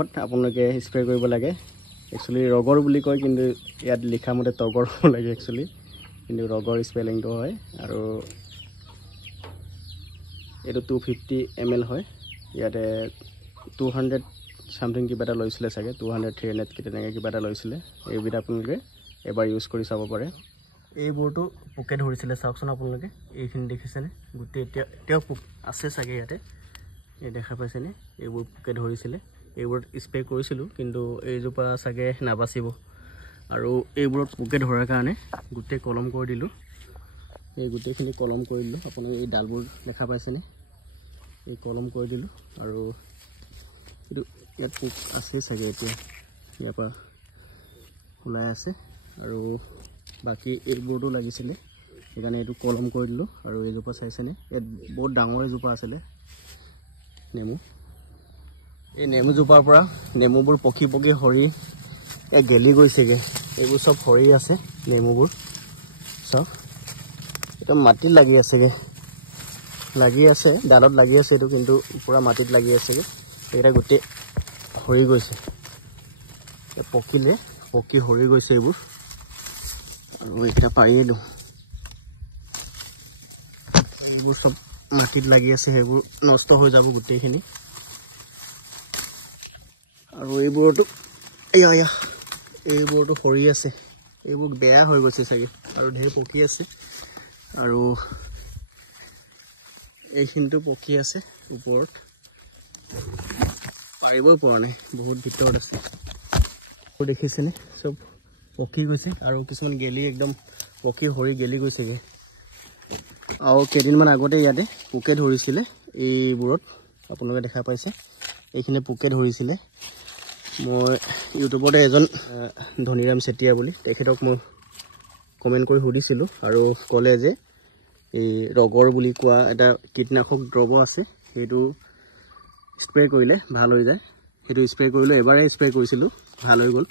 ঔষধ আপোনালোকে স্প্ৰে কৰিব লাগে একচুৱেলি ৰগৰ বুলি কয় কিন্তু ইয়াত লিখা মতে তগৰ হ'ব লাগে একচুৱেলি কিন্তু ৰগৰ স্পেলিংটো হয় আৰু এইটো 250 ml হয় ইয়াতে 200 সামথিং কিবা এটা লৈছিলে চাগে 200 300 কি তেনেকৈ কিবা এটা লৈছিলে এইবিধ আপোনালোকে এবাৰ ইউজ কৰি চাব পাৰে এইবোৰটো পোকে ধৰিছিলে চাওকচোন আপোনালোকে এইখিনি দেখিছেনে গোটেই এতিয়াও পোক আছে চাগে ইয়াতে এই দেখা পাইছেনে এইবোৰ পোকে ধৰিছিলে এইবোৰত স্প্ৰে কৰিছিলোঁ কিন্তু এইজোপা চাগে নাবাচিব আৰু এইবোৰত পোকে ধৰাৰ কাৰণে গোটেই কলম কৰি দিলোঁ এই গোটেইখিনি কলম কৰি দিলোঁ আপোনালোকে এই ডালবোৰ দেখা পাইছেনে এই কলম কৰি দিলোঁ আৰু এইটো ইয়াত পোক আছে চাগে এতিয়া ইয়াৰ পৰা ওলাই আছে আৰু বাকি এইবোৰটো লাগিছিলে সেইকাৰণে এইটো কলম কৰি দিলোঁ আৰু এইজোপা চাইছেনে ইয়াত বহুত ডাঙৰ এজোপা আছিলে নেমু এই নেমুজোপাৰ পৰা নেমুবোৰ পকি পকি সৰি গেলি গৈছেগৈ এইবোৰ চব সৰি আছে নেমুবোৰ চব এটা মাটিত লাগি আছেগৈ লাগি আছে ডালত লাগি আছে এইটো কিন্তু পুৰা মাটিত লাগি আছেগৈ এইটা গোটেই সৰি গৈছে পকিলে পকি সৰি গৈছে এইবোৰ আৰু এইটা পাৰিয়ে দিওঁ এইবোৰ চব মাটিত লাগি আছে সেইবোৰ নষ্ট হৈ যাব গোটেইখিনি আৰু এইবোৰটো এইবোৰটো সৰি আছে এইবোৰ বেয়া হৈ গৈছে চাগে আৰু ঢেৰ পকি আছে আৰু এইখিনিটো পকি আছে ওপৰত পাৰিবই পৰা নাই বহুত ভিতৰত আছে দেখিছেনে চব পকি গৈছে আৰু কিছুমান গেলি একদম পকি সৰি গেলি গৈছেগৈ আৰু কেইদিনমান আগতে ইয়াতে পোকে ধৰিছিলে এইবোৰত আপোনালোকে দেখা পাইছে এইখিনি পোকে ধৰিছিলে মই ইউটিউবতে এজন ধনীৰাম চেতিয়া বুলি তেখেতক মই কমেণ্ট কৰি সুধিছিলোঁ আৰু ক'লে যে এই ৰগৰ বুলি কোৱা এটা কীটনাশক দ্ৰব্য আছে সেইটো স্প্ৰে কৰিলে ভাল হৈ যায় সেইটো স্প্ৰে কৰিলে এবাৰে স্প্ৰে কৰিছিলোঁ ভাল হৈ গ'ল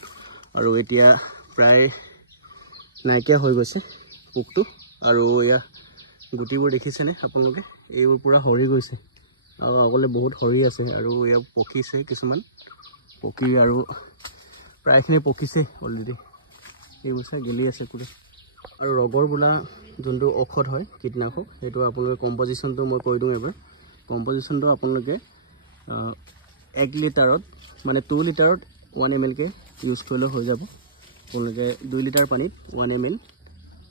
আৰু এতিয়া প্ৰায় নাইকিয়া হৈ গৈছে পোকটো আৰু এয়া গুটিবোৰ দেখিছেনে আপোনালোকে এইবোৰ পুৰা সৰি গৈছে আৰু আগলৈ বহুত সৰি আছে আৰু এয়া পকিছে কিছুমান পকি আৰু প্ৰায়খিনি পকিছে অলৰেডি এইবোৰ চাই গেলি আছে পুৰা আৰু ৰগৰ বোলা যোনটো ঔষধ হয় কীটনাশক সেইটো আপোনালোকে কম্পজিশ্যনটো মই কৈ দিওঁ এবাৰ কম্পজিশ্যনটো আপোনালোকে 1 লিটাৰত মানে 2 লিটাৰত 1 ml কে ইউজ কৰিলে হৈ যাব আপোনালোকে 2 লিটাৰ পানীত 1 ml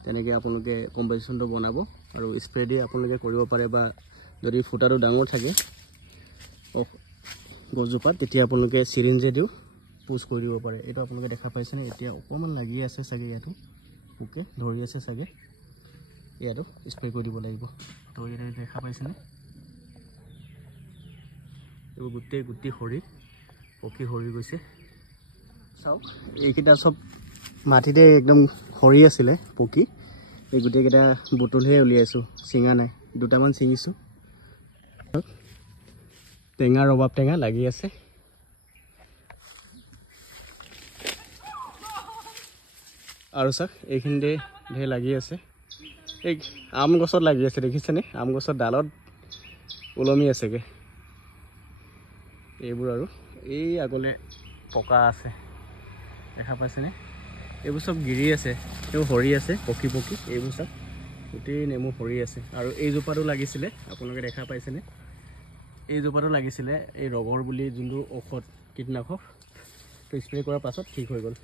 তেনেকৈ আপোনালোকে কম্পজিশ্যনটো বনাব আৰু স্প্ৰে দি আপোনালোকে কৰিব পাৰে বা যদি ফুটাটো ডাঙৰ থাকে গছজোপাত তেতিয়া আপোনালোকে চিৰিঞ্জেদিও পুছ কৰি দিব পাৰে এইটো আপোনালোকে দেখা পাইছেনে এতিয়া অকণমান লাগি আছে চাগে ইয়াতো পোকে ধৰি আছে চাগে ইয়াতো স্প্ৰে কৰি দিব লাগিব তো ইয়াতে দেখা পাইছেনে এইবোৰ গোটেই গুটি সৰি পকি সৰি গৈছে চাওক এইকেইটা চব মাটিতে একদম সৰি আছিলে পকি এই গোটেইকেইটা বুটলহে উলিয়াইছোঁ চিঙা নাই দুটামান ছিঙিছোঁ টেঙা ৰবাব টেঙা লাগি আছে আৰু চাওক এইখিনিতে ঢেৰ লাগি আছে এই আম গছত লাগি আছে দেখিছেনে আম গছৰ ডালত ওলমি আছেগৈ এইবোৰ আৰু এই আগলৈ পকা আছে দেখা পাইছেনে এইবোৰ চব গিৰি আছে এইবোৰ সৰি আছে পকি পকি এইবোৰ চব গোটেই নেমু সৰি আছে আৰু এইজোপাটো লাগিছিলে আপোনালোকে দেখা পাইছেনে এইজোপাটো লাগিছিলে এই ৰগৰ বুলি যোনটো ঔষধ কীটনাশক স্প্ৰে কৰাৰ পাছত ঠিক হৈ গ'ল